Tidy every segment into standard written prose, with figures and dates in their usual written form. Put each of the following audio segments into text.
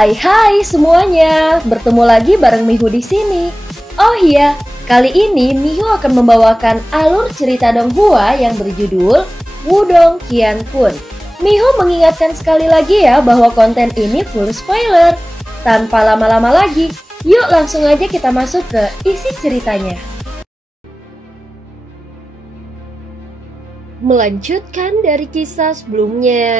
Hai semuanya, bertemu lagi bareng Mihu di sini. Oh iya, kali ini Mihu akan membawakan alur cerita Donghua yang berjudul Wudong Qianpun. Mihu mengingatkan sekali lagi ya bahwa konten ini full spoiler. Tanpa lama-lama lagi, yuk langsung aja kita masuk ke isi ceritanya. Melanjutkan dari kisah sebelumnya.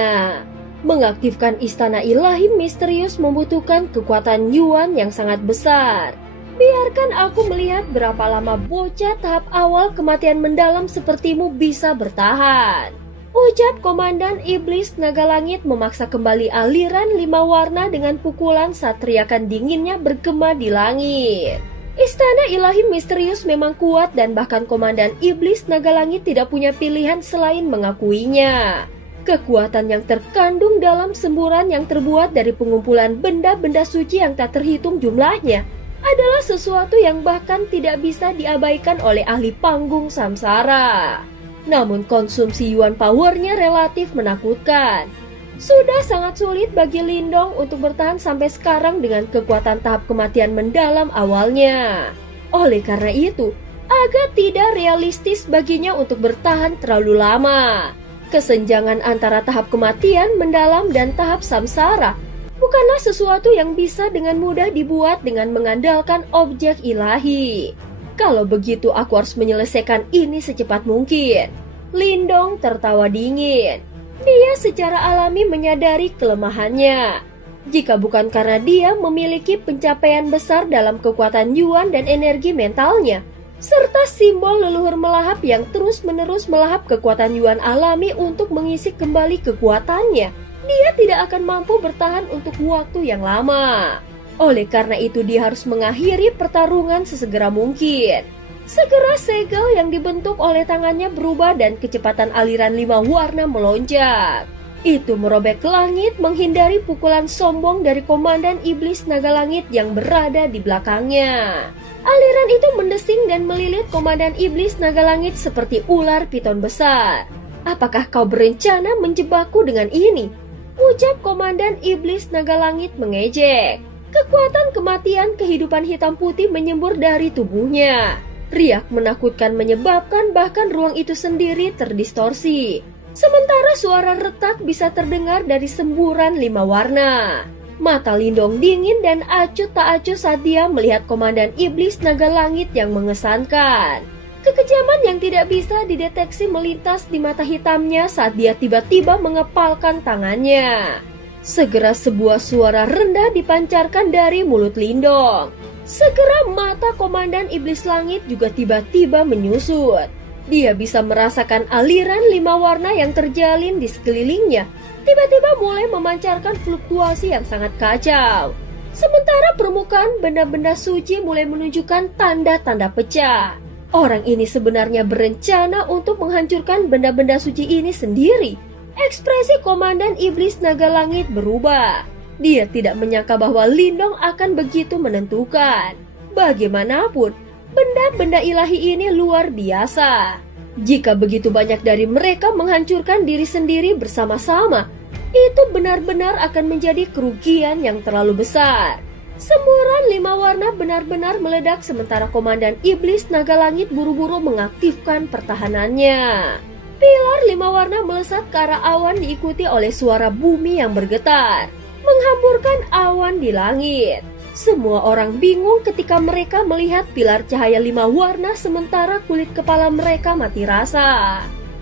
Mengaktifkan istana ilahi misterius membutuhkan kekuatan Yuan yang sangat besar. Biarkan aku melihat berapa lama bocah tahap awal kematian mendalam sepertimu bisa bertahan. Ucap Komandan Iblis Naga Langit memaksa kembali aliran 5 warna dengan pukulan saat teriakan dinginnya bergema di langit. Istana ilahi misterius memang kuat dan bahkan Komandan Iblis Naga Langit tidak punya pilihan selain mengakuinya. Kekuatan yang terkandung dalam semburan yang terbuat dari pengumpulan benda-benda suci yang tak terhitung jumlahnya adalah sesuatu yang bahkan tidak bisa diabaikan oleh ahli panggung samsara. Namun konsumsi Yuan powernya relatif menakutkan. Sudah sangat sulit bagi Lindong untuk bertahan sampai sekarang dengan kekuatan tahap kematian mendalam awalnya. Oleh karena itu, agak tidak realistis baginya untuk bertahan terlalu lama. Kesenjangan antara tahap kematian mendalam dan tahap samsara bukanlah sesuatu yang bisa dengan mudah dibuat dengan mengandalkan objek ilahi. Kalau begitu aku harus menyelesaikan ini secepat mungkin. Lindong tertawa dingin. Dia secara alami menyadari kelemahannya. Jika bukan karena dia memiliki pencapaian besar dalam kekuatan Yuan dan energi mentalnya, serta simbol leluhur melahap yang terus-menerus melahap kekuatan Yuan alami untuk mengisi kembali kekuatannya, dia tidak akan mampu bertahan untuk waktu yang lama. Oleh karena itu dia harus mengakhiri pertarungan sesegera mungkin. Segera segel yang dibentuk oleh tangannya berubah dan kecepatan aliran 5 warna melonjak. Itu merobek langit menghindari pukulan sombong dari Komandan Iblis Naga Langit yang berada di belakangnya. Aliran itu mendesing dan melilit Komandan Iblis Naga Langit seperti ular piton besar. Apakah kau berencana menjebakku dengan ini? Ucap Komandan Iblis Naga Langit mengejek. Kekuatan kematian kehidupan hitam putih menyembur dari tubuhnya. Riak menakutkan menyebabkan bahkan ruang itu sendiri terdistorsi. Sementara suara retak bisa terdengar dari semburan 5 warna. Mata Lindong dingin dan acuh tak acuh saat dia melihat Komandan Iblis Naga Langit yang mengesankan. Kekejaman yang tidak bisa dideteksi melintas di mata hitamnya saat dia tiba-tiba mengepalkan tangannya. Segera sebuah suara rendah dipancarkan dari mulut Lindong. Segera mata Komandan Iblis Langit juga tiba-tiba menyusut. Dia bisa merasakan aliran 5 warna yang terjalin di sekelilingnya tiba-tiba mulai memancarkan fluktuasi yang sangat kacau. Sementara permukaan benda-benda suci mulai menunjukkan tanda-tanda pecah. Orang ini sebenarnya berencana untuk menghancurkan benda-benda suci ini sendiri. Ekspresi Komandan Iblis Naga Langit berubah. Dia tidak menyangka bahwa Lindong akan begitu menentukan. Bagaimanapun, benda-benda ilahi ini luar biasa. Jika begitu banyak dari mereka menghancurkan diri sendiri bersama-sama, itu benar-benar akan menjadi kerugian yang terlalu besar. Semburan 5 warna benar-benar meledak sementara Komandan Iblis Naga Langit buru-buru mengaktifkan pertahanannya. Pilar 5 warna melesat ke arah awan diikuti oleh suara bumi yang bergetar, menghamburkan awan di langit. Semua orang bingung ketika mereka melihat pilar cahaya 5 warna sementara kulit kepala mereka mati rasa.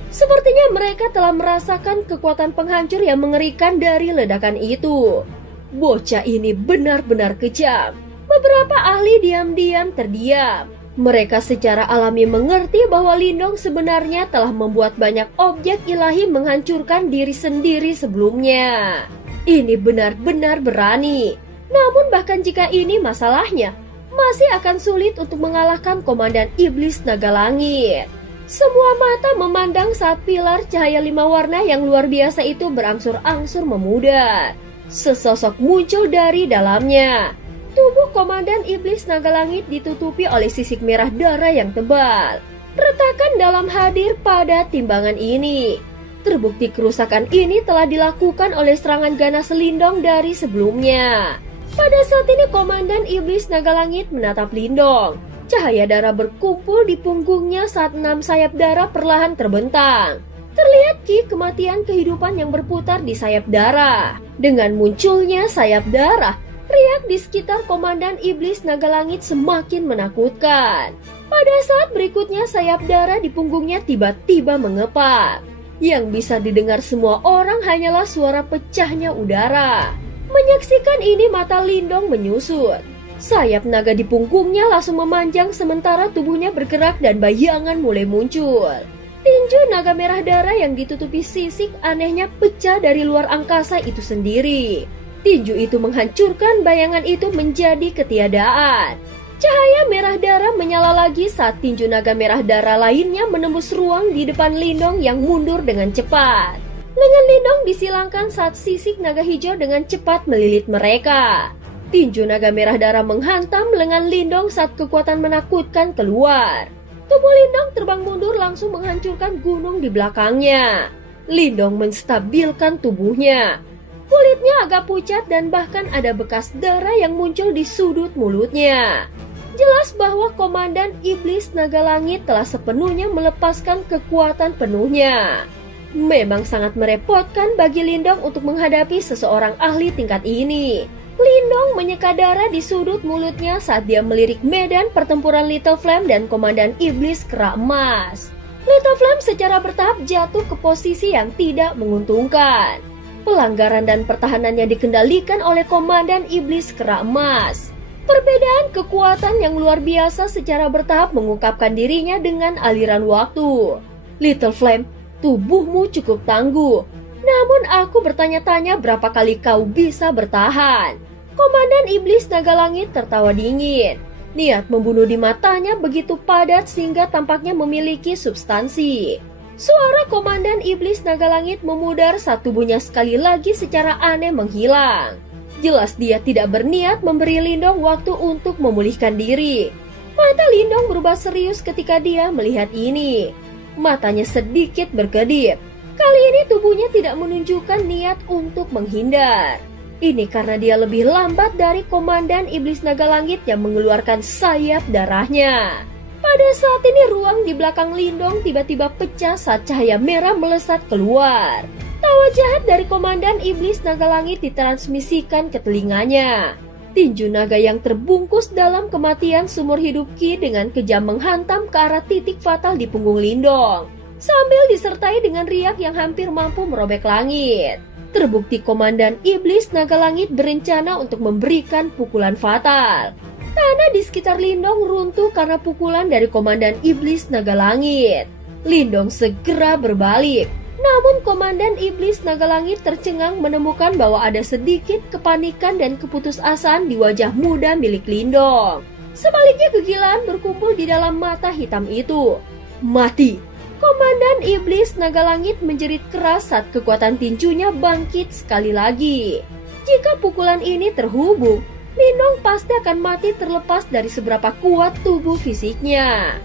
Sepertinya mereka telah merasakan kekuatan penghancur yang mengerikan dari ledakan itu. Bocah ini benar-benar kejam. Beberapa ahli diam-diam terdiam. Mereka secara alami mengerti bahwa Lindong sebenarnya telah membuat banyak objek ilahi menghancurkan diri sendiri sebelumnya. Ini benar-benar berani. Namun bahkan jika ini masalahnya, masih akan sulit untuk mengalahkan Komandan Iblis Naga Langit. Semua mata memandang saat pilar cahaya 5 warna yang luar biasa itu berangsur-angsur memudar. Sesosok muncul dari dalamnya. Tubuh Komandan Iblis Naga Langit ditutupi oleh sisik merah darah yang tebal. Retakan dalam hadir pada timbangan ini. Terbukti kerusakan ini telah dilakukan oleh serangan ganas Lindong dari sebelumnya. Pada saat ini Komandan Iblis Naga Langit menatap Lindong. Cahaya darah berkumpul di punggungnya saat 6 sayap darah perlahan terbentang. Terlihat Ki kematian kehidupan yang berputar di sayap darah. Dengan munculnya sayap darah, riak di sekitar Komandan Iblis Naga Langit semakin menakutkan. Pada saat berikutnya sayap darah di punggungnya tiba-tiba mengepak. Yang bisa didengar semua orang hanyalah suara pecahnya udara. Menyaksikan ini mata Lindong menyusut. Sayap naga di punggungnya langsung memanjang sementara tubuhnya bergerak dan bayangan mulai muncul. Tinju naga merah darah yang ditutupi sisik anehnya pecah dari luar angkasa itu sendiri. Tinju itu menghancurkan bayangan itu menjadi ketiadaan. Cahaya merah darah menyala lagi saat tinju naga merah darah lainnya menembus ruang di depan Lindong yang mundur dengan cepat. Lengan Lindong disilangkan saat sisik naga hijau dengan cepat melilit mereka. Tinju naga merah darah menghantam lengan Lindong saat kekuatan menakutkan keluar. Tubuh Lindong terbang mundur langsung menghancurkan gunung di belakangnya. Lindong menstabilkan tubuhnya. Kulitnya agak pucat dan bahkan ada bekas darah yang muncul di sudut mulutnya. Jelas bahwa Komandan Iblis Naga Langit telah sepenuhnya melepaskan kekuatan penuhnya. Memang sangat merepotkan bagi Lindong untuk menghadapi seseorang ahli tingkat ini. Lindong menyeka darah di sudut mulutnya saat dia melirik medan pertempuran Little Flame dan Komandan Iblis Kera Emas. Little Flame secara bertahap jatuh ke posisi yang tidak menguntungkan. Pelanggaran dan pertahanannya dikendalikan oleh Komandan Iblis Kera Emas. Perbedaan kekuatan yang luar biasa secara bertahap mengungkapkan dirinya dengan aliran waktu. Little Flame, tubuhmu cukup tangguh. Namun aku bertanya-tanya berapa kali kau bisa bertahan. Komandan Iblis Naga Langit tertawa dingin. Niat membunuh di matanya begitu padat sehingga tampaknya memiliki substansi. Suara Komandan Iblis Naga Langit memudar saat tubuhnya sekali lagi secara aneh menghilang. Jelas dia tidak berniat memberi Lindong waktu untuk memulihkan diri. Mata Lindong berubah serius ketika dia melihat ini. Matanya sedikit berkedip. Kali ini tubuhnya tidak menunjukkan niat untuk menghindar. Ini karena dia lebih lambat dari Komandan Iblis Naga Langit yang mengeluarkan sayap darahnya. Pada saat ini ruang di belakang Lindong tiba-tiba pecah saat cahaya merah melesat keluar. Tawa jahat dari Komandan Iblis Naga Langit ditransmisikan ke telinganya. Tinju naga yang terbungkus dalam kematian seumur hidup Ki dengan kejam menghantam ke arah titik fatal di punggung Lindong. Sambil disertai dengan riak yang hampir mampu merobek langit. Terbukti Komandan Iblis Naga Langit berencana untuk memberikan pukulan fatal. Tanah di sekitar Lindong runtuh karena pukulan dari Komandan Iblis Naga Langit. Lindong segera berbalik. Namun Komandan Iblis Naga Langit tercengang menemukan bahwa ada sedikit kepanikan dan keputusasaan di wajah muda milik Lindong. Sebaliknya kegilaan berkumpul di dalam mata hitam itu. Mati! Komandan Iblis Naga Langit menjerit keras saat kekuatan tinjunya bangkit sekali lagi. Jika pukulan ini terhubung, Lindong pasti akan mati terlepas dari seberapa kuat tubuh fisiknya.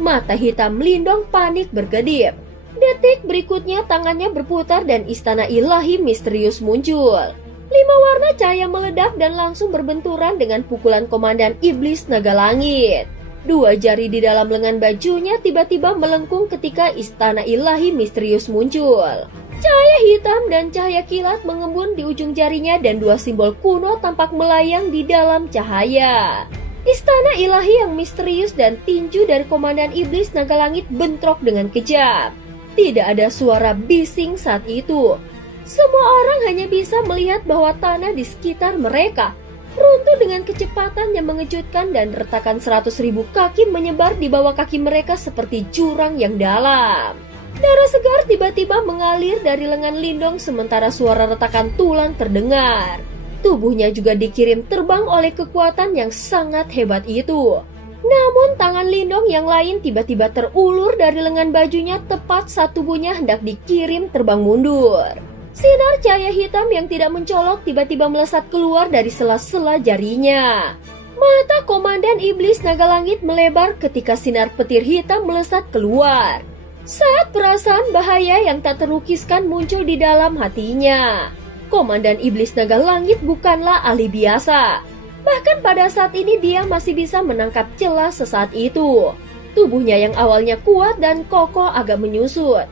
Mata hitam Lindong panik berkedip. Detik berikutnya tangannya berputar dan istana ilahi misterius muncul. 5 warna cahaya meledak dan langsung berbenturan dengan pukulan Komandan Iblis Naga Langit. 2 jari di dalam lengan bajunya tiba-tiba melengkung ketika istana ilahi misterius muncul. Cahaya hitam dan cahaya kilat mengembun di ujung jarinya dan 2 simbol kuno tampak melayang di dalam cahaya. Istana ilahi yang misterius dan tinju dari Komandan Iblis Naga Langit bentrok dengan kejam. Tidak ada suara bising saat itu. Semua orang hanya bisa melihat bahwa tanah di sekitar mereka runtuh dengan kecepatan yang mengejutkan dan retakan 100.000 kaki menyebar di bawah kaki mereka seperti jurang yang dalam. Darah segar tiba-tiba mengalir dari lengan Lindong sementara suara retakan tulang terdengar. Tubuhnya juga dikirim terbang oleh kekuatan yang sangat hebat itu. Namun tangan Lindong yang lain tiba-tiba terulur dari lengan bajunya tepat saat tubuhnya hendak dikirim terbang mundur. Sinar cahaya hitam yang tidak mencolok tiba-tiba melesat keluar dari sela-sela jarinya. Mata Komandan Iblis Naga Langit melebar ketika sinar petir hitam melesat keluar. Saat perasaan bahaya yang tak terlukiskan muncul di dalam hatinya. Komandan Iblis Naga Langit bukanlah ahli biasa. Bahkan pada saat ini dia masih bisa menangkap celah sesaat itu. Tubuhnya yang awalnya kuat dan kokoh agak menyusut.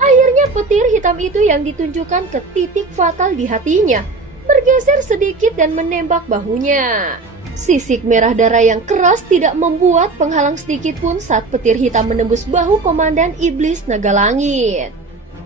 Akhirnya petir hitam itu yang ditunjukkan ke titik fatal di hatinya bergeser sedikit dan menembak bahunya. Sisik merah darah yang keras tidak membuat penghalang sedikit pun saat petir hitam menembus bahu Komandan Iblis Naga Langit.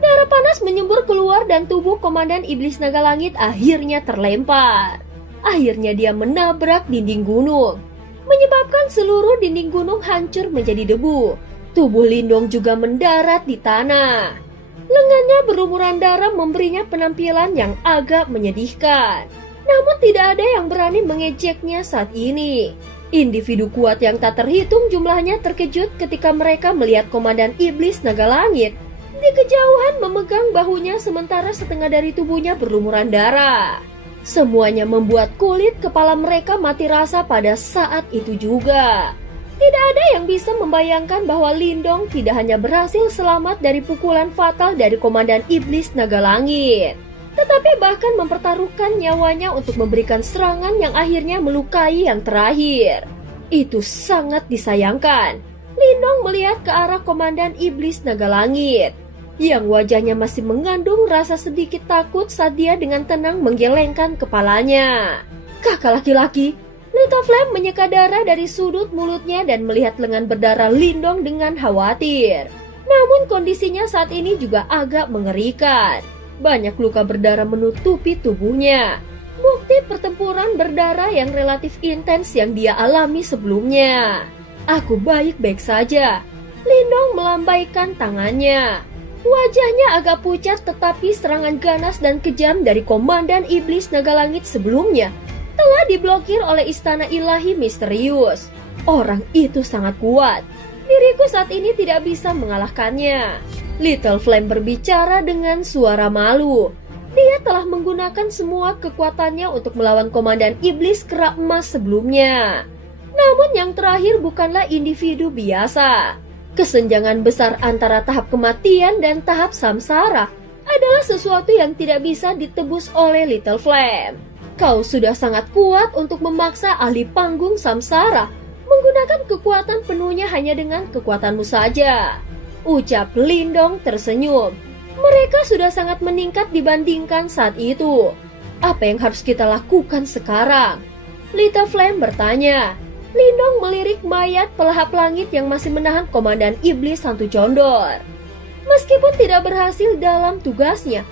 Darah panas menyembur keluar dan tubuh Komandan Iblis Naga Langit akhirnya terlempar. Akhirnya dia menabrak dinding gunung, menyebabkan seluruh dinding gunung hancur menjadi debu. Tubuh Lindong juga mendarat di tanah. Lengannya berlumuran darah memberinya penampilan yang agak menyedihkan. Namun tidak ada yang berani mengejeknya saat ini. Individu kuat yang tak terhitung jumlahnya terkejut ketika mereka melihat Komandan Iblis Naga Langit di kejauhan memegang bahunya sementara setengah dari tubuhnya berlumuran darah. Semuanya membuat kulit kepala mereka mati rasa pada saat itu juga. Tidak ada yang bisa membayangkan bahwa Lindong tidak hanya berhasil selamat dari pukulan fatal dari Komandan Iblis Naga Langit, tetapi bahkan mempertaruhkan nyawanya untuk memberikan serangan yang akhirnya melukai yang terakhir. Itu sangat disayangkan. Lindong melihat ke arah Komandan Iblis Naga Langit, yang wajahnya masih mengandung rasa sedikit takut saat dia dengan tenang menggelengkan kepalanya. Kakak laki-laki, Little Flame menyeka darah dari sudut mulutnya dan melihat lengan berdarah Lindong dengan khawatir. Namun kondisinya saat ini juga agak mengerikan. Banyak luka berdarah menutupi tubuhnya. Bukti pertempuran berdarah yang relatif intens yang dia alami sebelumnya. Aku baik-baik saja. Lindong melambaikan tangannya. Wajahnya agak pucat tetapi serangan ganas dan kejam dari Komandan Iblis Naga Langit sebelumnya telah diblokir oleh Istana Ilahi Misterius. Orang itu sangat kuat. Diriku saat ini tidak bisa mengalahkannya. Little Flame berbicara dengan suara malu. Dia telah menggunakan semua kekuatannya untuk melawan Komandan Iblis Kera Emas sebelumnya. Namun yang terakhir bukanlah individu biasa. Kesenjangan besar antara tahap kematian dan tahap samsara adalah sesuatu yang tidak bisa ditebus oleh Little Flame. Kau sudah sangat kuat untuk memaksa ahli panggung samsara menggunakan kekuatan penuhnya hanya dengan kekuatanmu saja. Ucap Lindong tersenyum. Mereka sudah sangat meningkat dibandingkan saat itu. Apa yang harus kita lakukan sekarang? Little Flame bertanya. Lindong melirik mayat pelahap langit yang masih menahan Komandan Iblis Hantu Condor. Meskipun tidak berhasil dalam tugasnya,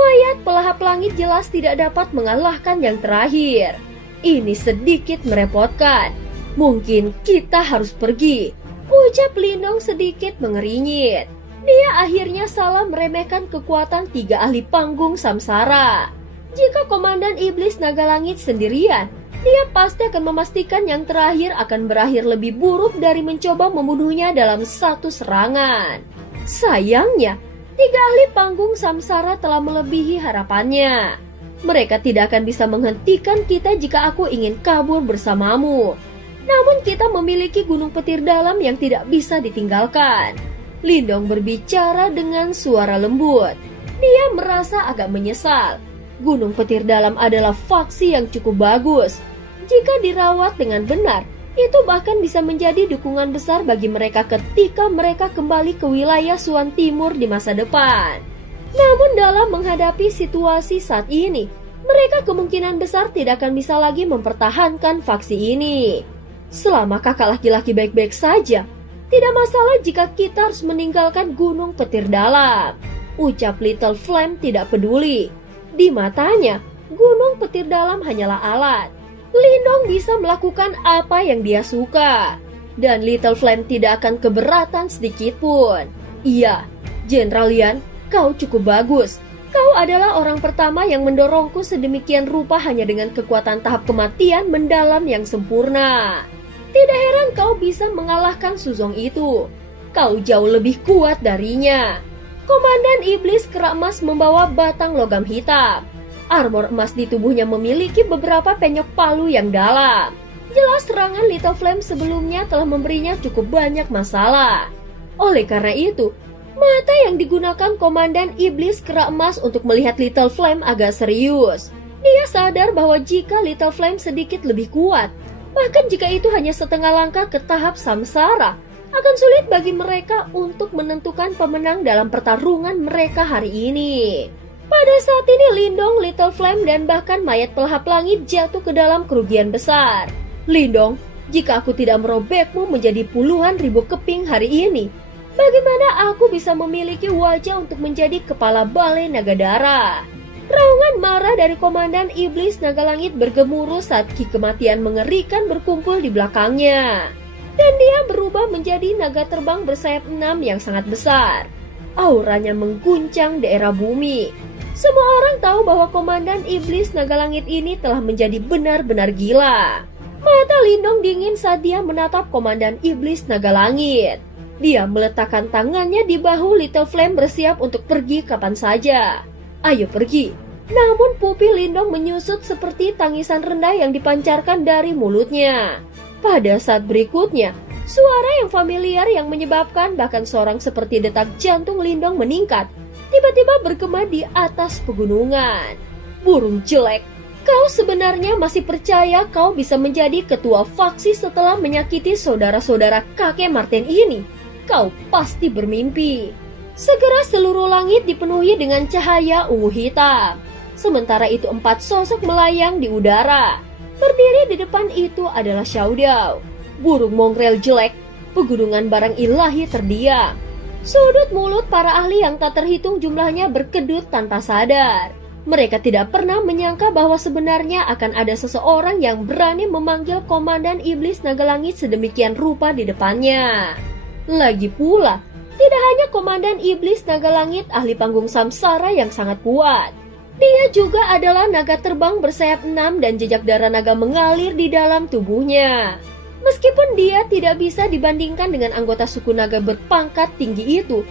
mayat pelahap langit jelas tidak dapat mengalahkan yang terakhir. Ini sedikit merepotkan. Mungkin kita harus pergi. Ucap Lindong sedikit mengerinyit. Dia akhirnya salah meremehkan kekuatan 3 ahli panggung samsara. Jika Komandan Iblis Naga Langit sendirian, dia pasti akan memastikan yang terakhir akan berakhir lebih buruk dari mencoba membunuhnya dalam satu serangan. Sayangnya, 3 ahli panggung samsara telah melebihi harapannya. Mereka tidak akan bisa menghentikan kita jika aku ingin kabur bersamamu. Namun kita memiliki gunung petir dalam yang tidak bisa ditinggalkan. Lindong berbicara dengan suara lembut. Dia merasa agak menyesal. Gunung petir dalam adalah faksi yang cukup bagus. Jika dirawat dengan benar, itu bahkan bisa menjadi dukungan besar bagi mereka ketika mereka kembali ke wilayah Suan Timur di masa depan. Namun dalam menghadapi situasi saat ini, mereka kemungkinan besar tidak akan bisa lagi mempertahankan faksi ini. Selama kakak laki-laki baik-baik saja, tidak masalah jika kita harus meninggalkan gunung petir dalam. Ucap Little Flame tidak peduli. Di matanya, gunung petir dalam hanyalah alat. Lindong bisa melakukan apa yang dia suka. Dan Little Flame tidak akan keberatan sedikit pun. Iya, Jenderal Lian, kau cukup bagus. Kau adalah orang pertama yang mendorongku sedemikian rupa hanya dengan kekuatan tahap kematian mendalam yang sempurna. Tidak heran kau bisa mengalahkan Suzong itu. Kau jauh lebih kuat darinya. Komandan Iblis Kera Emas membawa batang logam hitam. Armor emas di tubuhnya memiliki beberapa penyok palu yang dalam. Jelas serangan Little Flame sebelumnya telah memberinya cukup banyak masalah. Oleh karena itu, Mata yang digunakan Komandan Iblis Kera Emas untuk melihat Little Flame agak serius. Dia sadar bahwa jika Little Flame sedikit lebih kuat, bahkan jika itu hanya setengah langkah ke tahap samsara, akan sulit bagi mereka untuk menentukan pemenang dalam pertarungan mereka hari ini. Pada saat ini Lindong, Little Flame, dan bahkan mayat pelahap langit jatuh ke dalam kerugian besar. Lindong, jika aku tidak merobekmu menjadi puluhan ribu keping hari ini, bagaimana aku bisa memiliki wajah untuk menjadi kepala balai naga darah? Raungan marah dari Komandan Iblis Naga Langit bergemuruh saat ki kematian mengerikan berkumpul di belakangnya. Dan dia berubah menjadi naga terbang bersayap 6 yang sangat besar. Auranya mengguncang daerah bumi. Semua orang tahu bahwa Komandan Iblis Naga Langit ini telah menjadi benar-benar gila. Mata Lindong dingin saat dia menatap Komandan Iblis Naga Langit. Dia meletakkan tangannya di bahu Little Flame bersiap untuk pergi kapan saja. Ayo pergi. Namun pupil Lindong menyusut seperti tangisan rendah yang dipancarkan dari mulutnya. Pada saat berikutnya, suara yang familiar yang menyebabkan bahkan seorang seperti detak jantung Lindong meningkat, tiba-tiba bergema di atas pegunungan. Burung jelek, kau sebenarnya masih percaya kau bisa menjadi ketua faksi setelah menyakiti saudara-saudara kakek Martin ini? Kau pasti bermimpi. Segera seluruh langit dipenuhi dengan cahaya ungu hitam. Sementara itu 4 sosok melayang di udara. Berdiri di depan itu adalah Xiao Dao. Burung mongrel jelek, pegunungan barang ilahi terdiam. Sudut mulut para ahli yang tak terhitung jumlahnya berkedut tanpa sadar. Mereka tidak pernah menyangka bahwa sebenarnya akan ada seseorang yang berani memanggil Komandan Iblis Naga Langit sedemikian rupa di depannya. Lagi pula, tidak hanya Komandan Iblis Naga Langit ahli panggung samsara yang sangat kuat. Dia juga adalah naga terbang bersayap 6 dan jejak darah naga mengalir di dalam tubuhnya. Meskipun dia tidak bisa dibandingkan dengan anggota suku naga berpangkat tinggi itu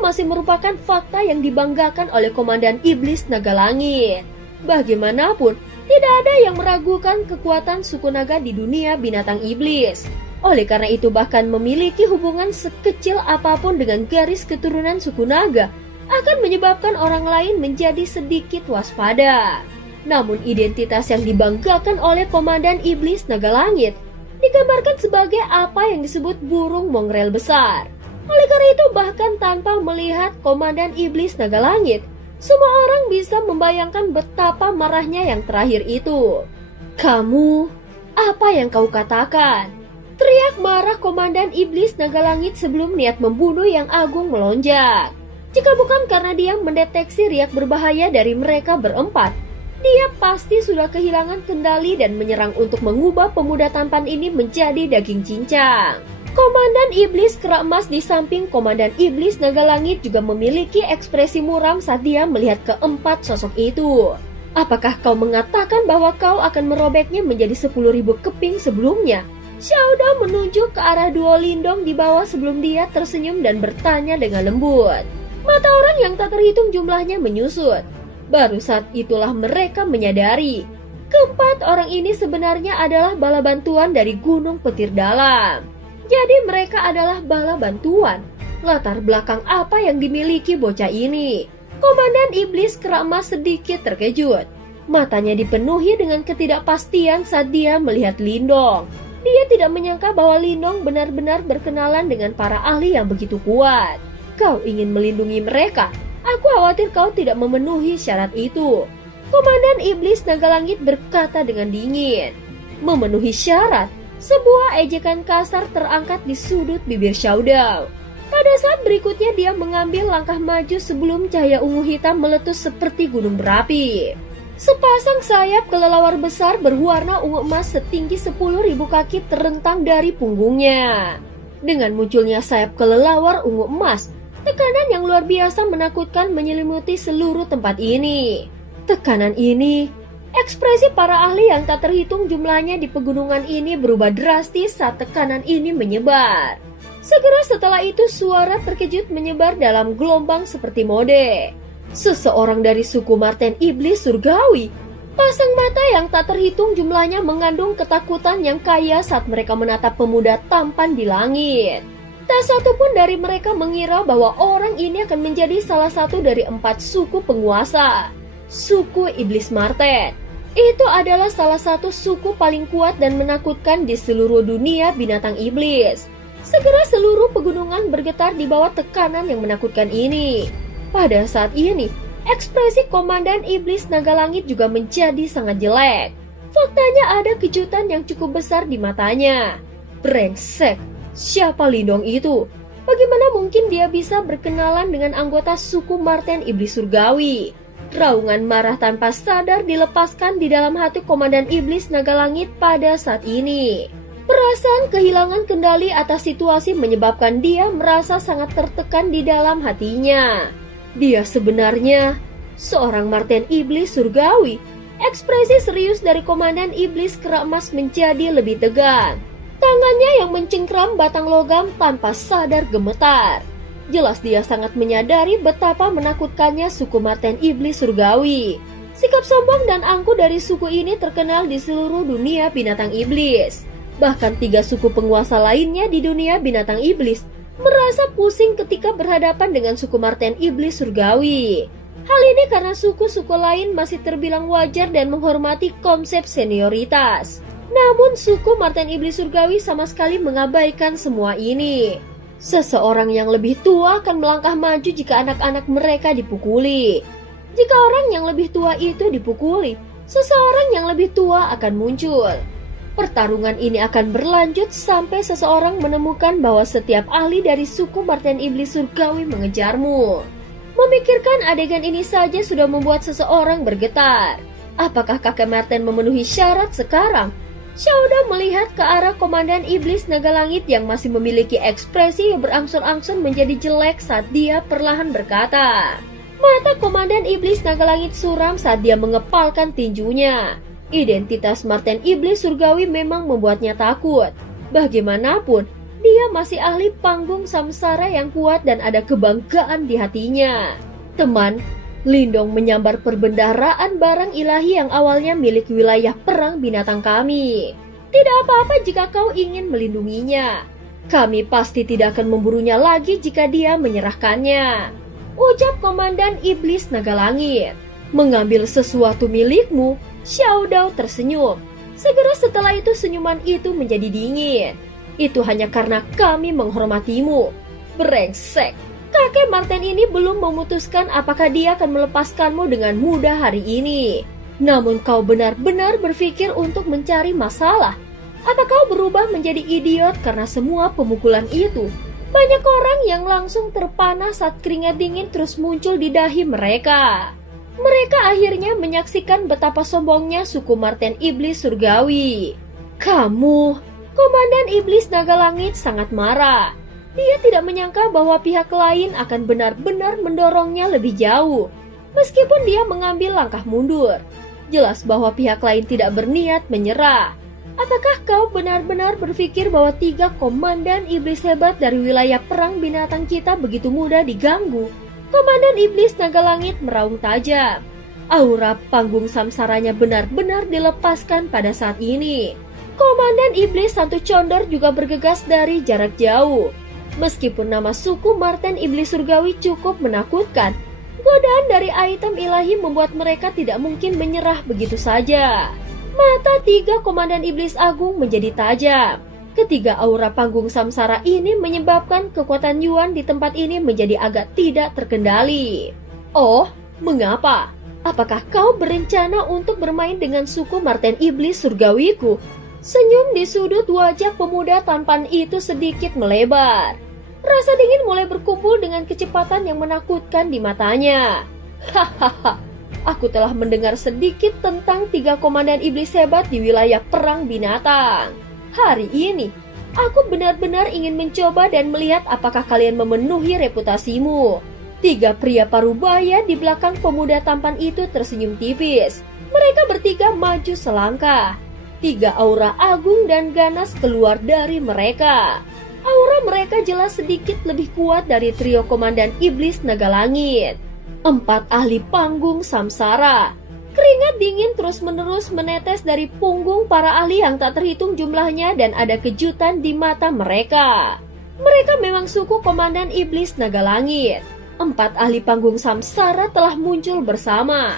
masih merupakan fakta yang dibanggakan oleh Komandan Iblis Naga Langit. Bagaimanapun, tidak ada yang meragukan kekuatan suku naga di dunia binatang iblis. Oleh karena itu bahkan memiliki hubungan sekecil apapun dengan garis keturunan suku naga akan menyebabkan orang lain menjadi sedikit waspada. Namun identitas yang dibanggakan oleh Komandan Iblis Naga Langit digambarkan sebagai apa yang disebut burung mongrel besar. Oleh karena itu bahkan tanpa melihat Komandan Iblis Naga Langit, semua orang bisa membayangkan betapa marahnya yang terakhir itu. Kamu, apa yang kau katakan? Teriak marah Komandan Iblis Naga Langit sebelum niat membunuh yang agung melonjak. Jika bukan karena dia mendeteksi riak berbahaya dari mereka berempat, dia pasti sudah kehilangan kendali dan menyerang untuk mengubah pemuda tampan ini menjadi daging cincang. Komandan Iblis Kera Emas di samping Komandan Iblis Naga Langit juga memiliki ekspresi muram saat dia melihat keempat sosok itu. Apakah kau mengatakan bahwa kau akan merobeknya menjadi 10.000 keping sebelumnya? Xiao Dao menunjuk ke arah Duo Lindong di bawah sebelum dia tersenyum dan bertanya dengan lembut. Mata orang yang tak terhitung jumlahnya menyusut. Baru saat itulah mereka menyadari, keempat orang ini sebenarnya adalah bala bantuan dari Gunung Petir Dalam. Jadi mereka adalah bala bantuan. Latar belakang apa yang dimiliki bocah ini? Komandan Iblis Kera Emas sedikit terkejut. Matanya dipenuhi dengan ketidakpastian saat dia melihat Lindong. Dia tidak menyangka bahwa Lindong benar-benar berkenalan dengan para ahli yang begitu kuat. Kau ingin melindungi mereka? Aku khawatir kau tidak memenuhi syarat itu. Komandan Iblis Naga Langit berkata dengan dingin. Memenuhi syarat? Sebuah ejekan kasar terangkat di sudut bibir Xiao Dao. Pada saat berikutnya dia mengambil langkah maju sebelum cahaya ungu hitam meletus seperti gunung berapi. Sepasang sayap kelelawar besar berwarna ungu emas setinggi 10.000 kaki terentang dari punggungnya. Dengan munculnya sayap kelelawar ungu emas, tekanan yang luar biasa menakutkan menyelimuti seluruh tempat ini. Tekanan ini, ekspresi para ahli yang tak terhitung jumlahnya di pegunungan ini berubah drastis saat tekanan ini menyebar. Segera setelah itu suara terkejut menyebar dalam gelombang seperti mode. Seseorang dari suku Marten Iblis Surgawi. Pasang mata yang tak terhitung jumlahnya mengandung ketakutan yang kaya saat mereka menatap pemuda tampan di langit. Tak satu pun dari mereka mengira bahwa orang ini akan menjadi salah satu dari 4 suku penguasa. Suku Iblis Marten. Itu adalah salah satu suku paling kuat dan menakutkan di seluruh dunia binatang iblis. Segera seluruh pegunungan bergetar di bawah tekanan yang menakutkan ini. Pada saat ini, ekspresi Komandan Iblis Naga Langit juga menjadi sangat jelek. Faktanya ada kejutan yang cukup besar di matanya. Brengsek, siapa Lindong itu? Bagaimana mungkin dia bisa berkenalan dengan anggota suku Marten Iblis Surgawi? Raungan marah tanpa sadar dilepaskan di dalam hati Komandan Iblis Naga Langit pada saat ini. Perasaan kehilangan kendali atas situasi menyebabkan dia merasa sangat tertekan di dalam hatinya. Dia sebenarnya seorang Marten Iblis Surgawi. Ekspresi serius dari Komandan Iblis Kera Emas menjadi lebih tegang. Tangannya yang mencengkram batang logam tanpa sadar gemetar. Jelas dia sangat menyadari betapa menakutkannya suku Marten Iblis Surgawi. Sikap sombong dan angkuh dari suku ini terkenal di seluruh dunia binatang iblis. Bahkan 3 suku penguasa lainnya di dunia binatang iblis merasa pusing ketika berhadapan dengan suku Marten Iblis Surgawi. Hal ini karena suku-suku lain masih terbilang wajar dan menghormati konsep senioritas. Namun suku Marten Iblis Surgawi sama sekali mengabaikan semua ini. Seseorang yang lebih tua akan melangkah maju jika anak-anak mereka dipukuli. Jika orang yang lebih tua itu dipukuli, seseorang yang lebih tua akan muncul. Pertarungan ini akan berlanjut sampai seseorang menemukan bahwa setiap ahli dari suku Marten Iblis Surgawi mengejarmu. Memikirkan adegan ini saja sudah membuat seseorang bergetar. Apakah kakek Marten memenuhi syarat sekarang? Xiaoda melihat ke arah Komandan Iblis Naga Langit yang masih memiliki ekspresi yang berangsur-angsur menjadi jelek saat dia perlahan berkata. Mata Komandan Iblis Naga Langit suram saat dia mengepalkan tinjunya. Identitas Marten Iblis Surgawi memang membuatnya takut. Bagaimanapun, dia masih ahli panggung samsara yang kuat dan ada kebanggaan di hatinya. Teman, Lindong menyambar perbendaharaan barang ilahi yang awalnya milik wilayah perang binatang kami. Tidak apa-apa jika kau ingin melindunginya. Kami pasti tidak akan memburunya lagi jika dia menyerahkannya. Ucap Komandan Iblis Naga Langit. Mengambil sesuatu milikmu, Xiaodao tersenyum. Segera setelah itu senyuman itu menjadi dingin. Itu hanya karena kami menghormatimu. Brengsek. Kakek Marten ini belum memutuskan apakah dia akan melepaskanmu dengan mudah hari ini. Namun kau benar-benar berpikir untuk mencari masalah. Apa kau berubah menjadi idiot karena semua pemukulan itu? Banyak orang yang langsung terpana saat keringat dingin terus muncul di dahi mereka. Mereka akhirnya menyaksikan betapa sombongnya suku Marten Iblis Surgawi. Kamu, Komandan Iblis Naga Langit sangat marah. Dia tidak menyangka bahwa pihak lain akan benar-benar mendorongnya lebih jauh. Meskipun dia mengambil langkah mundur, jelas bahwa pihak lain tidak berniat menyerah. Apakah kau benar-benar berpikir bahwa 3 komandan iblis hebat dari wilayah perang binatang kita begitu mudah diganggu? Komandan Iblis Naga Langit meraung tajam. Aura panggung samsaranya benar-benar dilepaskan pada saat ini. Komandan Iblis Santu Condor juga bergegas dari jarak jauh. Meskipun nama suku Marten Iblis Surgawi cukup menakutkan, godaan dari item ilahi membuat mereka tidak mungkin menyerah begitu saja. Mata 3 komandan iblis agung menjadi tajam. Ketiga aura panggung samsara ini menyebabkan kekuatan Yuan di tempat ini menjadi agak tidak terkendali. Oh, mengapa? Apakah kau berencana untuk bermain dengan suku Marten Iblis Surgawiku? Senyum di sudut wajah pemuda tampan itu sedikit melebar. Rasa dingin mulai berkumpul dengan kecepatan yang menakutkan di matanya. Hahaha, aku telah mendengar sedikit tentang 3 komandan iblis hebat di wilayah perang binatang. Hari ini, aku benar-benar ingin mencoba dan melihat apakah kalian memenuhi reputasimu. 3 pria parubaya di belakang pemuda tampan itu tersenyum tipis. Mereka bertiga maju selangkah. 3 aura agung dan ganas keluar dari mereka. Aura mereka jelas sedikit lebih kuat dari trio komandan iblis naga langit. 4 ahli panggung samsara. Keringat dingin terus-menerus menetes dari punggung para ahli yang tak terhitung jumlahnya dan ada kejutan di mata mereka. Mereka memang suku Komandan Iblis Naga Langit. 4 ahli panggung samsara telah muncul bersama.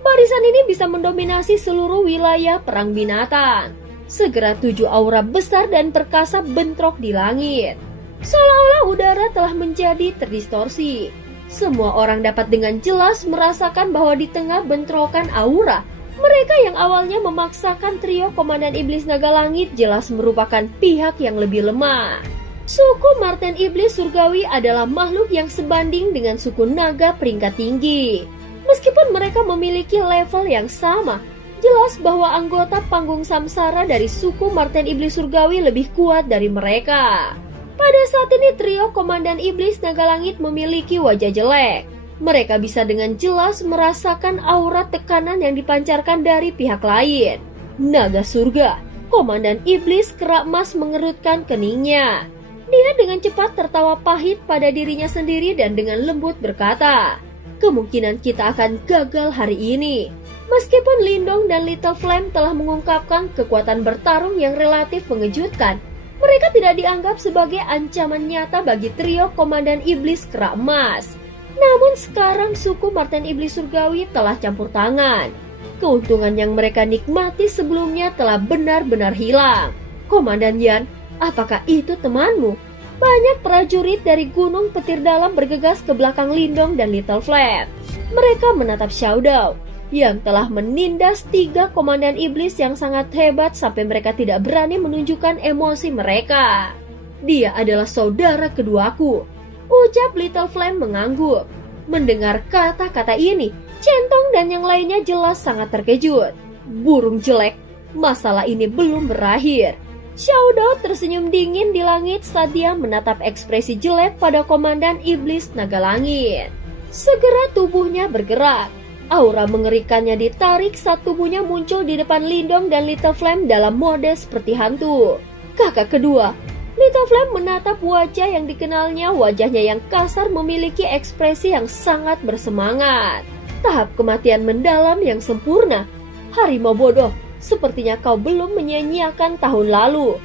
Barisan ini bisa mendominasi seluruh wilayah perang binatang. Segera 7 aura besar dan perkasa bentrok di langit. Seolah-olah udara telah menjadi terdistorsi. Semua orang dapat dengan jelas merasakan bahwa di tengah bentrokan aura, mereka yang awalnya memaksakan trio Komandan Iblis Naga Langit jelas merupakan pihak yang lebih lemah. Suku Marten Iblis Surgawi adalah makhluk yang sebanding dengan suku naga peringkat tinggi. Meskipun mereka memiliki level yang sama, jelas bahwa anggota panggung samsara dari suku Marten Iblis Surgawi lebih kuat dari mereka. Pada saat ini trio Komandan Iblis Naga Langit memiliki wajah jelek. Mereka bisa dengan jelas merasakan aura tekanan yang dipancarkan dari pihak lain. Naga surga, Komandan Iblis Kerak Emas mengerutkan keningnya. Dia dengan cepat tertawa pahit pada dirinya sendiri dan dengan lembut berkata, "Kemungkinan kita akan gagal hari ini." Meskipun Lindong dan Little Flame telah mengungkapkan kekuatan bertarung yang relatif mengejutkan, mereka tidak dianggap sebagai ancaman nyata bagi trio Komandan Iblis Kerak Emas. Namun sekarang suku Marten Iblis Surgawi telah campur tangan. Keuntungan yang mereka nikmati sebelumnya telah benar-benar hilang. "Komandan Yan, apakah itu temanmu?" Banyak prajurit dari Gunung Petir Dalam bergegas ke belakang Lindong dan Little Flame. Mereka menatap Xiao Dao yang telah menindas 3 komandan iblis yang sangat hebat sampai mereka tidak berani menunjukkan emosi mereka. "Dia adalah saudara keduaku," ucap Little Flame mengangguk. Mendengar kata-kata ini, Centong dan yang lainnya jelas sangat terkejut. "Burung jelek, masalah ini belum berakhir." Xiao Dao tersenyum dingin di langit saat dia menatap ekspresi jelek pada Komandan Iblis Naga Langit. Segera tubuhnya bergerak. Aura mengerikannya ditarik saat tubuhnya muncul di depan Lindong dan Little Flame dalam mode seperti hantu. Kakak kedua, Little Flame menatap wajah yang dikenalnya. Wajahnya yang kasar memiliki ekspresi yang sangat bersemangat. Tahap kematian mendalam yang sempurna. "Harimau bodoh, sepertinya kau belum menyia-nyiakan tahun lalu."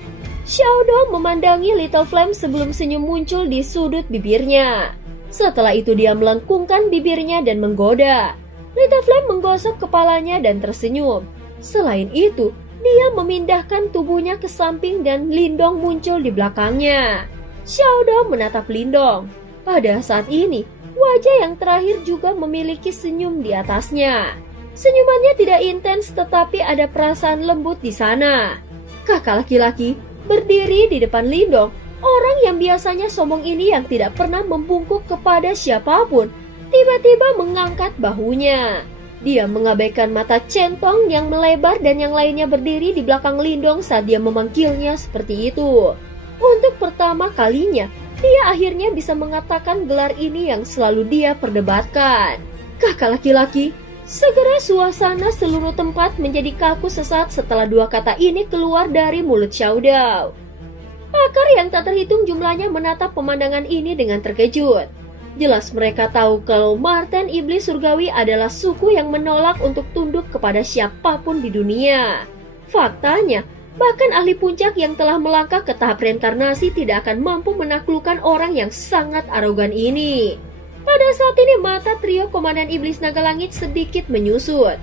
Xiao Dao memandangi Little Flame sebelum senyum muncul di sudut bibirnya. Setelah itu dia melengkungkan bibirnya dan menggoda. Little Flame menggosok kepalanya dan tersenyum. Selain itu, dia memindahkan tubuhnya ke samping dan Lindong muncul di belakangnya. Xiao Dao menatap Lindong. Pada saat ini, wajah yang terakhir juga memiliki senyum di atasnya. Senyumannya tidak intens tetapi ada perasaan lembut di sana. Kakak laki-laki berdiri di depan Lindong. Orang yang biasanya sombong ini yang tidak pernah membungkuk kepada siapapun, tiba-tiba mengangkat bahunya. Dia mengabaikan mata Centong yang melebar dan yang lainnya berdiri di belakang Lindong saat dia memanggilnya seperti itu. Untuk pertama kalinya, dia akhirnya bisa mengatakan gelar ini yang selalu dia perdebatkan. Kakak laki-laki. Segera suasana seluruh tempat menjadi kaku sesaat setelah 2 kata ini keluar dari mulut Xiao Dao. Pakar yang tak terhitung jumlahnya menatap pemandangan ini dengan terkejut. Jelas mereka tahu kalau Marten Iblis Surgawi adalah suku yang menolak untuk tunduk kepada siapapun di dunia. Faktanya, bahkan ahli puncak yang telah melangkah ke tahap reinkarnasi tidak akan mampu menaklukkan orang yang sangat arogan ini. Pada saat ini mata trio Komandan Iblis Naga Langit sedikit menyusut.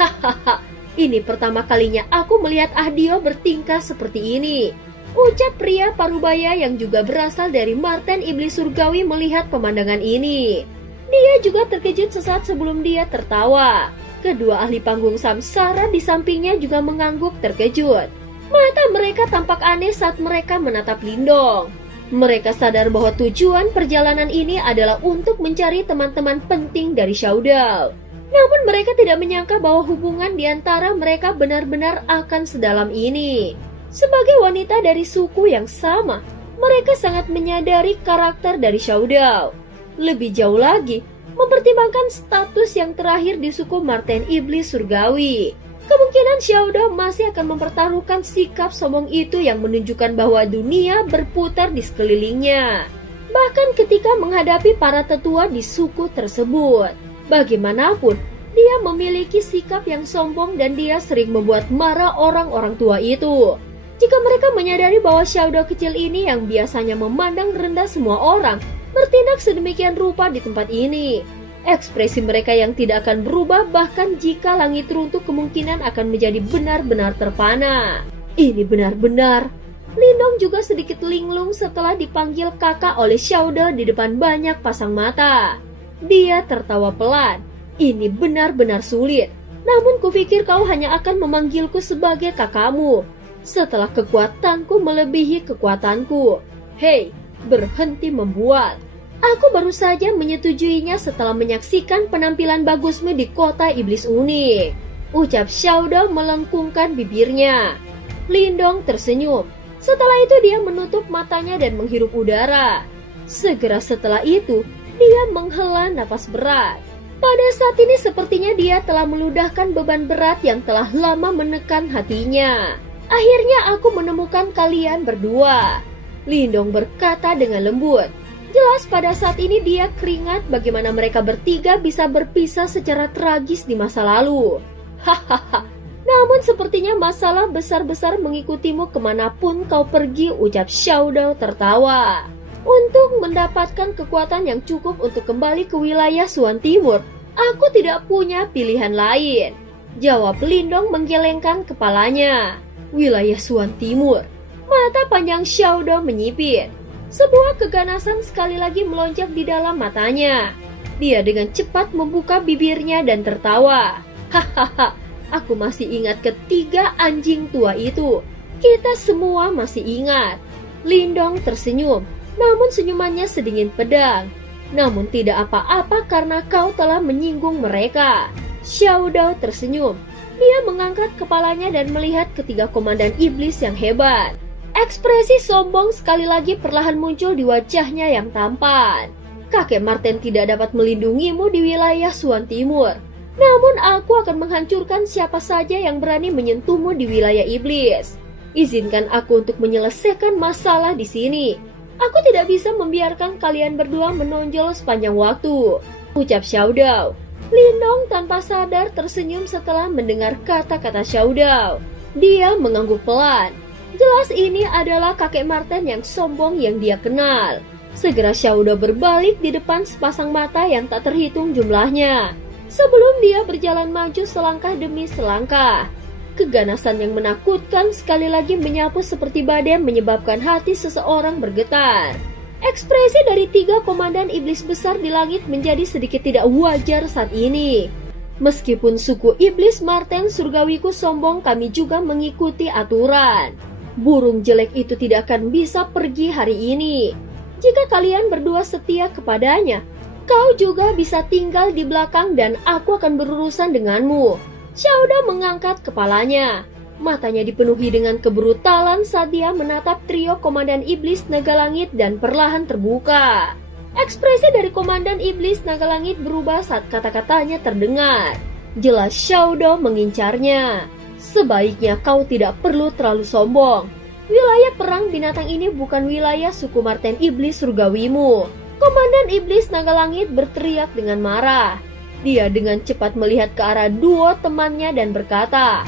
"Hahaha, ini pertama kalinya aku melihat Ahdio bertingkah seperti ini," ucap pria parubaya yang juga berasal dari Marten Iblis Surgawi melihat pemandangan ini. Dia juga terkejut sesaat sebelum dia tertawa. Kedua ahli panggung samsara di sampingnya juga mengangguk terkejut. Mata mereka tampak aneh saat mereka menatap Lindong. Mereka sadar bahwa tujuan perjalanan ini adalah untuk mencari teman-teman penting dari Xiao Dao. Namun mereka tidak menyangka bahwa hubungan di antara mereka benar-benar akan sedalam ini. Sebagai wanita dari suku yang sama, mereka sangat menyadari karakter dari Xiao Dao. Lebih jauh lagi, mempertimbangkan status yang terakhir di suku Marten Iblis Surgawi. Kemungkinan Xiao Dao masih akan mempertaruhkan sikap sombong itu yang menunjukkan bahwa dunia berputar di sekelilingnya. Bahkan ketika menghadapi para tetua di suku tersebut. Bagaimanapun, dia memiliki sikap yang sombong dan dia sering membuat marah orang-orang tua itu. Jika mereka menyadari bahwa Xiaodao kecil ini yang biasanya memandang rendah semua orang, bertindak sedemikian rupa di tempat ini. Ekspresi mereka yang tidak akan berubah bahkan jika langit runtuh kemungkinan akan menjadi benar-benar terpana. Ini benar-benar. Lindong juga sedikit linglung setelah dipanggil kakak oleh Xiaodao di depan banyak pasang mata. Dia tertawa pelan. Ini benar-benar sulit. Namun kupikir kau hanya akan memanggilku sebagai kakakmu setelah kekuatanku melebihi kekuatanku. Hei, berhenti membual. Aku baru saja menyetujuinya setelah menyaksikan penampilan bagusmu di kota iblis unik, ucap Xiaodao melengkungkan bibirnya. Lindong tersenyum. Setelah itu dia menutup matanya dan menghirup udara. Segera setelah itu, dia menghela nafas berat. Pada saat ini sepertinya dia telah meludahkan beban berat yang telah lama menekan hatinya. Akhirnya aku menemukan kalian berdua, Lindong berkata dengan lembut. Jelas pada saat ini dia keringat bagaimana mereka bertiga bisa berpisah secara tragis di masa lalu. Hahaha, namun sepertinya masalah besar-besar mengikutimu kemanapun kau pergi, ucap Xiaodao tertawa. Untuk mendapatkan kekuatan yang cukup untuk kembali ke wilayah Suan Timur, aku tidak punya pilihan lain, jawab Lindong menggelengkan kepalanya. Wilayah Suan Timur. Mata panjang Xiaodao menyipit. Sebuah keganasan sekali lagi melonjak di dalam matanya. Dia dengan cepat membuka bibirnya dan tertawa. Hahaha, aku masih ingat ketiga anjing tua itu. Kita semua masih ingat. Lindong tersenyum, namun senyumannya sedingin pedang. Namun tidak apa-apa karena kau telah menyinggung mereka. Xiaodao tersenyum. Dia mengangkat kepalanya dan melihat ketiga komandan iblis yang hebat. Ekspresi sombong sekali lagi perlahan muncul di wajahnya yang tampan. Kakek Marten tidak dapat melindungimu di wilayah Suan Timur. Namun aku akan menghancurkan siapa saja yang berani menyentuhmu di wilayah iblis. Izinkan aku untuk menyelesaikan masalah di sini. Aku tidak bisa membiarkan kalian berdua menonjol sepanjang waktu, ucap Xiaodao. Lindong tanpa sadar tersenyum setelah mendengar kata-kata Xiaodao. Dia mengangguk pelan. Jelas ini adalah kakek Marten yang sombong yang dia kenal. Segera Xiaodao berbalik di depan sepasang mata yang tak terhitung jumlahnya. Sebelum dia berjalan maju selangkah demi selangkah. Keganasan yang menakutkan sekali lagi menyapu seperti badai menyebabkan hati seseorang bergetar. Ekspresi dari tiga komandan iblis besar di langit menjadi sedikit tidak wajar saat ini. Meskipun suku iblis Marten surgawiku sombong, kami juga mengikuti aturan. Burung jelek itu tidak akan bisa pergi hari ini. Jika kalian berdua setia kepadanya, kau juga bisa tinggal di belakang dan aku akan berurusan denganmu. Xiaodao mengangkat kepalanya. Matanya dipenuhi dengan kebrutalan saat dia menatap trio komandan iblis naga langit dan perlahan terbuka. Ekspresi dari komandan iblis naga langit berubah saat kata-katanya terdengar. Jelas Xiaodao mengincarnya. Sebaiknya kau tidak perlu terlalu sombong. Wilayah perang binatang ini bukan wilayah suku Marten iblis surgawimu. Komandan iblis naga langit berteriak dengan marah. Dia dengan cepat melihat ke arah dua temannya dan berkata,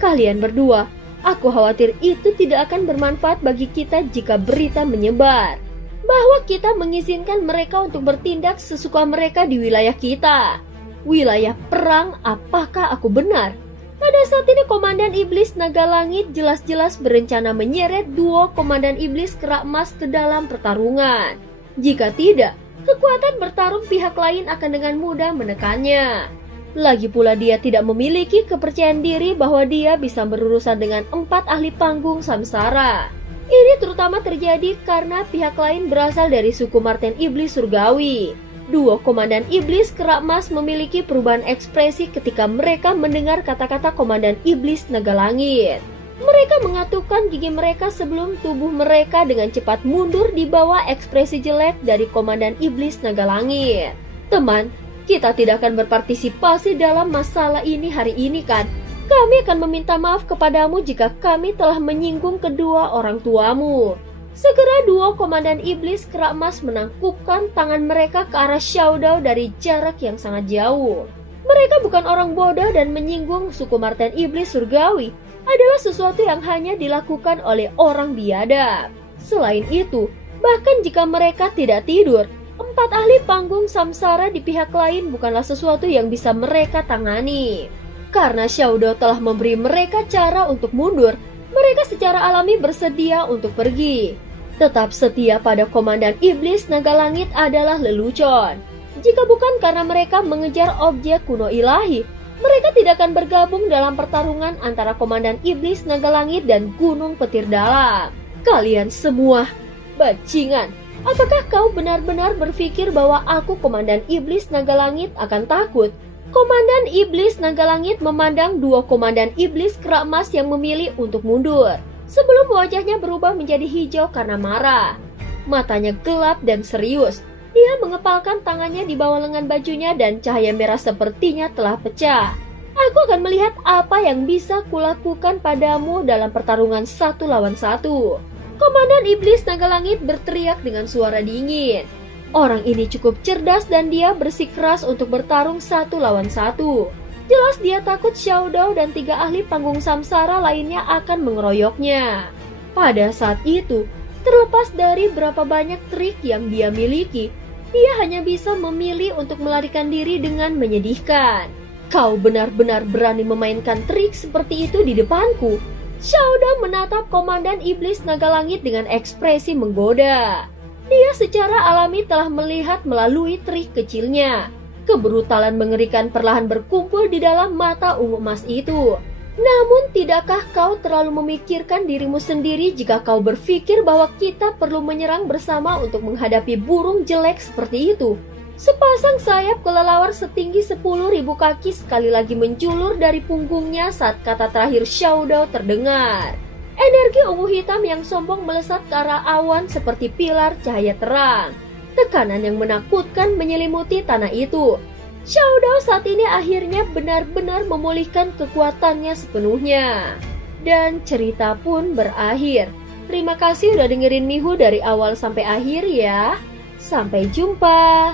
kalian berdua, aku khawatir itu tidak akan bermanfaat bagi kita jika berita menyebar bahwa kita mengizinkan mereka untuk bertindak sesuka mereka di wilayah kita. Wilayah perang, apakah aku benar? Pada saat ini komandan iblis naga langit jelas-jelas berencana menyeret duo komandan iblis kerak emas ke dalam pertarungan. Jika tidak, kekuatan bertarung pihak lain akan dengan mudah menekannya. Lagi pula dia tidak memiliki kepercayaan diri bahwa dia bisa berurusan dengan 4 ahli panggung samsara. Ini terutama terjadi karena pihak lain berasal dari suku Marten iblis surgawi. Duo komandan iblis kerak emas memiliki perubahan ekspresi ketika mereka mendengar kata-kata komandan iblis naga langit. Mereka mengatupkan gigi mereka sebelum tubuh mereka dengan cepat mundur di bawah ekspresi jelek dari komandan iblis naga langit. Teman, kita tidak akan berpartisipasi dalam masalah ini hari ini kan? Kami akan meminta maaf kepadamu jika kami telah menyinggung kedua orang tuamu. Segera duo komandan iblis kerak emas menangkupkan tangan mereka ke arah Xiaodao dari jarak yang sangat jauh. Mereka bukan orang bodoh dan menyinggung suku Marten Iblis Surgawi adalah sesuatu yang hanya dilakukan oleh orang biadab. Selain itu, bahkan jika mereka tidak tidur, 4 ahli panggung samsara di pihak lain bukanlah sesuatu yang bisa mereka tangani. Karena Xiaodao telah memberi mereka cara untuk mundur, mereka secara alami bersedia untuk pergi. Tetap setia pada Komandan Iblis Naga Langit adalah lelucon. Jika bukan karena mereka mengejar objek kuno ilahi, mereka tidak akan bergabung dalam pertarungan antara Komandan Iblis Naga Langit dan Gunung Petir Dalam. Kalian semua, bajingan! Apakah kau benar-benar berpikir bahwa aku Komandan Iblis Naga Langit akan takut? Komandan Iblis Naga Langit memandang 2 Komandan Iblis Kera Emas yang memilih untuk mundur. Sebelum wajahnya berubah menjadi hijau karena marah. Matanya gelap dan serius. Dia mengepalkan tangannya di bawah lengan bajunya dan cahaya merah sepertinya telah pecah. Aku akan melihat apa yang bisa kulakukan padamu dalam pertarungan 1 lawan 1. Komandan Iblis Naga Langit berteriak dengan suara dingin. Orang ini cukup cerdas dan dia bersikeras untuk bertarung 1 lawan 1. Jelas dia takut Xiaodao dan 3 ahli panggung samsara lainnya akan mengeroyoknya. Pada saat itu, terlepas dari berapa banyak trik yang dia miliki, dia hanya bisa memilih untuk melarikan diri dengan menyedihkan. Kau benar-benar berani memainkan trik seperti itu di depanku? Xiaodao menatap Komandan Iblis Naga Langit dengan ekspresi menggoda. Dia secara alami telah melihat melalui trik kecilnya. Kebrutalan mengerikan perlahan berkumpul di dalam mata ungu emas itu. Namun tidakkah kau terlalu memikirkan dirimu sendiri jika kau berpikir bahwa kita perlu menyerang bersama untuk menghadapi burung jelek seperti itu? Sepasang sayap kelelawar setinggi 10.000 kaki sekali lagi menjulur dari punggungnya saat kata terakhir Xiaodao terdengar. Energi ungu hitam yang sombong melesat ke arah awan seperti pilar cahaya terang. Tekanan yang menakutkan menyelimuti tanah itu. Xiaodao saat ini akhirnya benar-benar memulihkan kekuatannya sepenuhnya. Dan cerita pun berakhir. Terima kasih udah dengerin Mihu dari awal sampai akhir ya. Sampai jumpa.